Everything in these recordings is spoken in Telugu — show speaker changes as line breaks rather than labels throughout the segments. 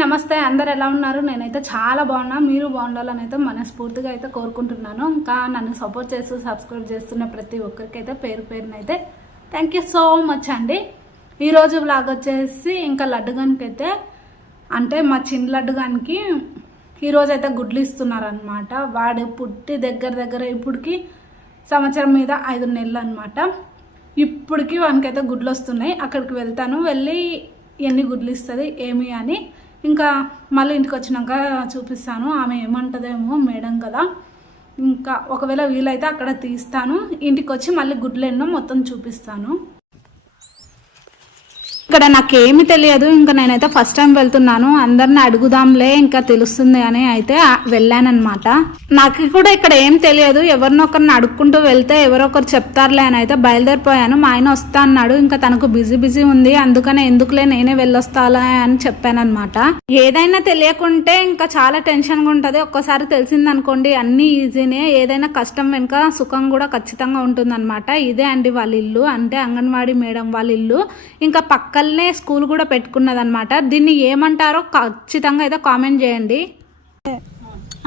నమస్తే అందరు ఎలా ఉన్నారు? నేనైతే చాలా బాగున్నా. మీరు బాగుండాలని అయితే మనస్ఫూర్తిగా అయితే కోరుకుంటున్నాను. ఇంకా నన్ను సపోర్ట్ చేస్తూ సబ్స్క్రైబ్ చేస్తున్న ప్రతి ఒక్కరికైతే పేరు పేరునైతే థ్యాంక్ యూ సో మచ్ అండి. ఈరోజు బ్లాగ్ వచ్చేసి ఇంకా లడ్డుగానికి అయితే అంటే మా చిన్న లడ్డుగానికి ఈరోజు అయితే గుడ్లు ఇస్తున్నారనమాట వాడు పుట్టి దగ్గర దగ్గర ఇప్పటికి సంవత్సరం మీద ఐదు నెలలు అనమాట ఇప్పటికి వానికైతే గుడ్లు వస్తున్నాయి. అక్కడికి వెళ్తాను. వెళ్ళి ఎన్ని గుడ్లు ఇస్తుంది ఏమి అని ఇంకా మళ్ళీ ఇంటికి వచ్చినాక చూపిస్తాను. ఆమె ఏమంటదేమో మేడం కదా. ఇంకా ఒకవేళ వీలైతే అక్కడ తీస్తాను. ఇంటికి వచ్చి మళ్ళీ గుడ్లు ఎన్నో మొత్తం చూపిస్తాను. ఇక్కడ నాకేమి తెలియదు. ఇంకా నేనైతే ఫస్ట్ టైం వెళ్తున్నాను. అందరిని అడుగుదాంలే ఇంకా తెలుస్తుంది అని అయితే వెళ్ళానమాట నాకు కూడా ఇక్కడ ఏం తెలియదు. ఎవరినొకరిని అడుక్కుంటూ వెళ్తే ఎవరో ఒకరు చెప్తారులే అని అయితే బయలుదేరిపోయాను. మా ఆయన వస్తా అన్నాడు. ఇంకా తనకు బిజీ బిజీ ఉంది. అందుకనే ఎందుకులే నేనే వెళ్ళొస్తాలే అని చెప్పానమాట ఏదైనా తెలియకుంటే ఇంకా చాలా టెన్షన్గా ఉంటుంది. ఒక్కసారి తెలిసింది అనుకోండి అన్ని ఈజీనే. ఏదైనా కష్టం వెనుక సుఖం కూడా ఖచ్చితంగా ఉంటుందన్నమాట. ఇదే అండి వాళ్ళ ఇల్లు. అంటే అంగన్వాడీ మేడం వాళ్ళ ఇల్లు. ఇంకా పక్క పక్కనే స్కూల్ కూడా పెట్టుకున్నదన్నమాట. దీన్ని ఏమంటారో ఖచ్చితంగా అయితే కామెంట్ చేయండి.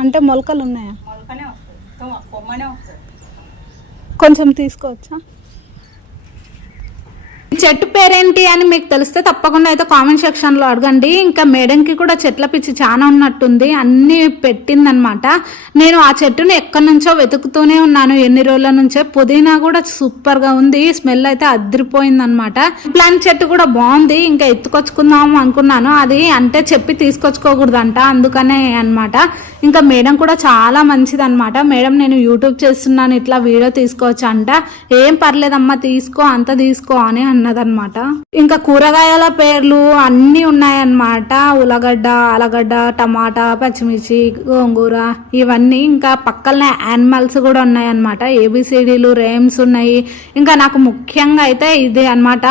అంటే మొలకలు ఉన్నాయా? కొంచెం తీసుకోవచ్చా? చెట్టు పేరేంటి అని మీకు తెలిస్తే తప్పకుండా అయితే కామెంట్ సెక్షన్లో అడగండి. ఇంకా మేడంకి కూడా చెట్ల పిచ్చి చాలా ఉన్నట్టుంది. అన్నీ పెట్టిందనమాట నేను ఆ చెట్టుని ఎక్కడి నుంచో వెతుకుతూనే ఉన్నాను. ఎన్ని రోజుల నుంచే పుదీనా కూడా సూపర్గా ఉంది. స్మెల్ అయితే అదిరిపోయిందనమాట ప్లాంట్ చెట్టు కూడా బాగుంది. ఇంకా ఎత్తుకొచ్చుకుందాం అనుకున్నాను. అది అంటే చెప్పి తీసుకొచ్చుకోకూడదంట. అందుకనే అనమాట ఇంకా మేడం కూడా చాలా మంచిది అనమాట మేడం నేను యూట్యూబ్ చేస్తున్నాను. ఇట్లా వీడియో తీసుకోవచ్చు అంట ఏం పర్లేదమ్మా తీసుకో అంత తీసుకో అని అన్నదన్నమాట. ఇంకా కూరగాయల పేర్లు అన్నీ ఉన్నాయన్నమాట. ఉల్లగడ్డ అలగడ్డ టమాటా పచ్చిమిర్చి గోంగూర ఇవన్నీ ఇంకా పక్కనే యానిమల్స్ కూడా ఉన్నాయన్నమాట. ఏబిసిడీలు రేమ్స్ ఉన్నాయి. ఇంకా నాకు ముఖ్యంగా అయితే ఇది అన్నమాట.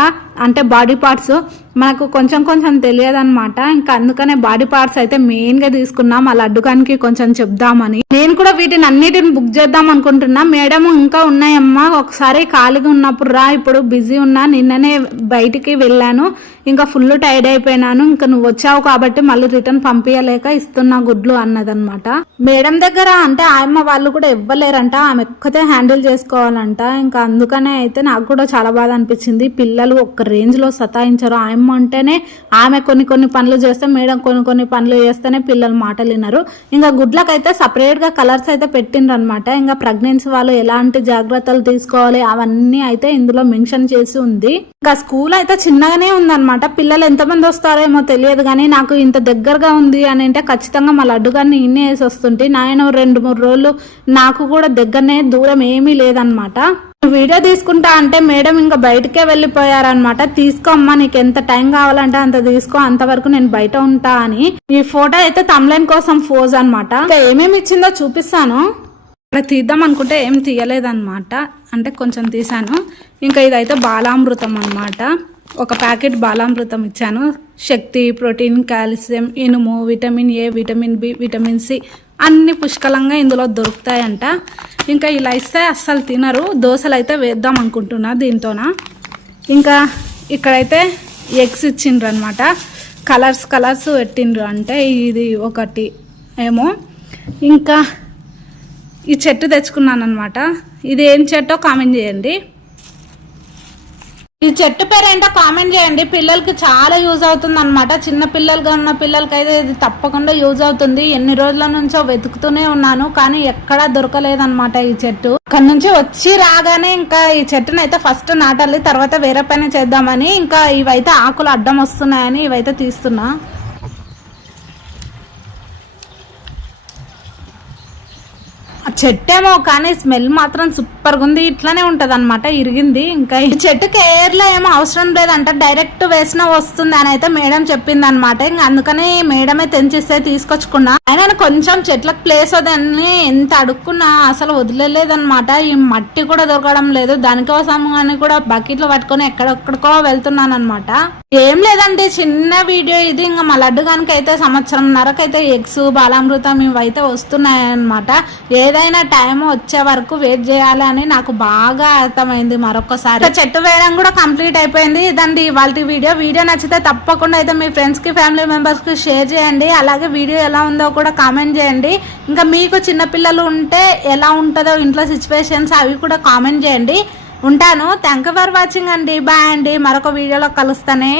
అంటే బాడీ పార్ట్స్. మనకు కొంచెం కొంచెం తెలియదన్నమాట. ఇంకా అందుకనే బాడీ పార్ట్స్ అయితే మెయిన్గా తీసుకున్నాం. ఆ లడ్డుకానికి కొంచెం చెప్దామని. నేను కూడా వీటిని అన్నిటిని బుక్ చేద్దాం అనుకుంటున్నా. మేడం ఇంకా ఉన్నాయమ్మా. ఒకసారి ఖాళీగా ఉన్నప్పుడు రా. ఇప్పుడు బిజీ ఉన్నా. నిన్ననే బయటికి వెళ్ళాను. ఇంకా ఫుల్ టైర్డ్ అయిపోయినాను. ఇంకా నువ్వు వచ్చావు కాబట్టి మళ్ళీ రిటర్న్ పంపించలేక ఇస్తున్నా గుడ్లు అన్నదన్నమాట. మేడం దగ్గర అంటే ఆయమ్మ వాళ్ళు కూడా ఇవ్వలేరంట. ఆమె ఒక్కతే హ్యాండిల్ చేసుకోవాలంట. ఇంకా అందుకనే అయితే నాకు కూడా చాలా బాధ అనిపించింది. పిల్లలు ఒక్క రేంజ్లో సతాయించారు. ఆయమ్మ అంటేనే ఆమె కొన్ని కొన్ని పనులు చేస్తే మేడం కొన్ని కొన్ని పనులు చేస్తేనే పిల్లలు మాటలు విన్నారు ఇంకా గుడ్లకైతే సపరేట్గా కలర్స్ అయితే పెట్టిండ్రు అనమాట ఇంకా ప్రెగ్నెన్సీ వాళ్ళు ఎలాంటి జాగ్రత్తలు తీసుకోవాలి అవన్నీ అయితే ఇందులో మెన్షన్ చేసి ఉంది. ఇంకా స్కూల్ అయితే చిన్నగానే ఉందన్నమాట. పిల్లలు ఎంతమంది వస్తారేమో తెలియదు కానీ నాకు ఇంత దగ్గరగా ఉంది అని అంటే ఖచ్చితంగా మా లడ్డు గారిని ఇన్నే వేసి వస్తుంటే నాయన రెండు మూడు రోజులు నాకు కూడా దగ్గరనే దూరం ఏమీ లేదనమాట వీడియో తీసుకుంటా అంటే మేడం ఇంకా బయటకే వెళ్ళిపోయారనమాట తీసుకోమ్మా నీకు ఎంత టైం కావాలంటే అంత తీసుకో అంతవరకు నేను బయట ఉంటా అని. ఈ ఫోటో అయితే తమ్లైన్ కోసం ఫోజ్ అనమాట ఇంకా ఏమేమి ఇచ్చిందో చూపిస్తాను. ఇక్కడ తీద్దాం అనుకుంటే ఏం తీయలేదన్నమాట. అంటే కొంచెం తీసాను ఇంకా ఇదైతే బాలామృతం అనమాట ఒక ప్యాకెట్ బాలామృతం ఇచ్చాను. శక్తి ప్రోటీన్ కాల్షియం ఇనుము vitamin A vitamin B vitamin C అన్ని పుష్కలంగా ఇందులో దొరుకుతాయంట. ఇంకా ఇలా ఇస్తే అస్సలు తినరు. దోశలు అయితే వేద్దాం అనుకుంటున్నా దీంతోన. ఇంకా ఇక్కడైతే ఎగ్స్ ఇచ్చిండ్రు అనమాట కలర్స్ కలర్స్ పెట్టిండ్రు అంటే ఇది ఒకటి ఏమో. ఇంకా ఈ చెట్టు తెచ్చుకున్నాను అనమాట ఇది ఏం చెట్టో కామెంట్ చేయండి. ఈ చెట్టు పేరు ఏంటో కామెంట్ చేయండి. పిల్లలకి చాలా యూజ్ అవుతుంది అనమాట చిన్న పిల్లలుగా ఉన్న పిల్లలకి అయితే ఇది తప్పకుండా యూజ్ అవుతుంది. ఎన్ని రోజుల నుంచో వెతుకుతూనే ఉన్నాను కానీ ఎక్కడా దొరకలేదన్నమాట ఈ చెట్టు. అక్కడ నుంచి వచ్చి రాగానే ఇంకా ఈ చెట్టును అయితే ఫస్ట్ నాటాలి తర్వాత వేరే పని చేద్దామని ఇంకా ఇవైతే ఆకులు అడ్డం వస్తున్నాయని ఇవైతే తీస్తున్నా. చెట్టేమో కానీ స్మెల్ మాత్రం సూపర్గా ఉంది ఇట్లానే ఉంటది అనమాట ఇరిగింది. ఇంకా ఈ చెట్టుకి లో ఏమో అవసరం లేదంట డైరెక్ట్ వేసిన వస్తుంది అని అయితే మేడం చెప్పింది అనమాట ఇంకా అందుకని మేడమే తెంచిస్తే తీసుకొచ్చుకున్నా. అయినా కొంచెం చెట్లకు ప్లేస్ వదని ఎంత అడుక్కున్నా అసలు వదిలేదనమాట ఈ మట్టి కూడా దొరకడం లేదు. దానికోసం అని కూడా బకెట్లు పట్టుకొని ఎక్కడెక్కడికో వెళ్తున్నాను అనమాట ఏం లేదండి చిన్న వీడియో ఇది. ఇంకా మా లడ్డు కనుక అయితే సంవత్సరం నరకైతే ఎగ్స్ బాలామృతం ఇవైతే వస్తున్నాయన్నమాట. ఏదైనా ఏదైనా టైం వచ్చే వరకు వెయిట్ చేయాలని నాకు బాగా అర్థమైంది మరొకసారి చెట్టు వేయడం కూడా కంప్లీట్ అయిపోయింది. ఇదండి వాళ్ళ వీడియో. వీడియో నచ్చితే తప్పకుండా అయితే మీ ఫ్రెండ్స్కి ఫ్యామిలీ మెంబర్స్కి షేర్ చేయండి. అలాగే వీడియో ఎలా ఉందో కూడా కామెంట్ చేయండి. ఇంకా మీకు చిన్నపిల్లలు ఉంటే ఎలా ఉంటుందో ఇంట్లో సిచ్యువేషన్స్ అవి కూడా కామెంట్ చేయండి. ఉంటాను. థ్యాంక్ యూ ఫర్ వాచింగ్ అండి. బాయ్ అండి. మరొక వీడియోలో కలుస్తానే.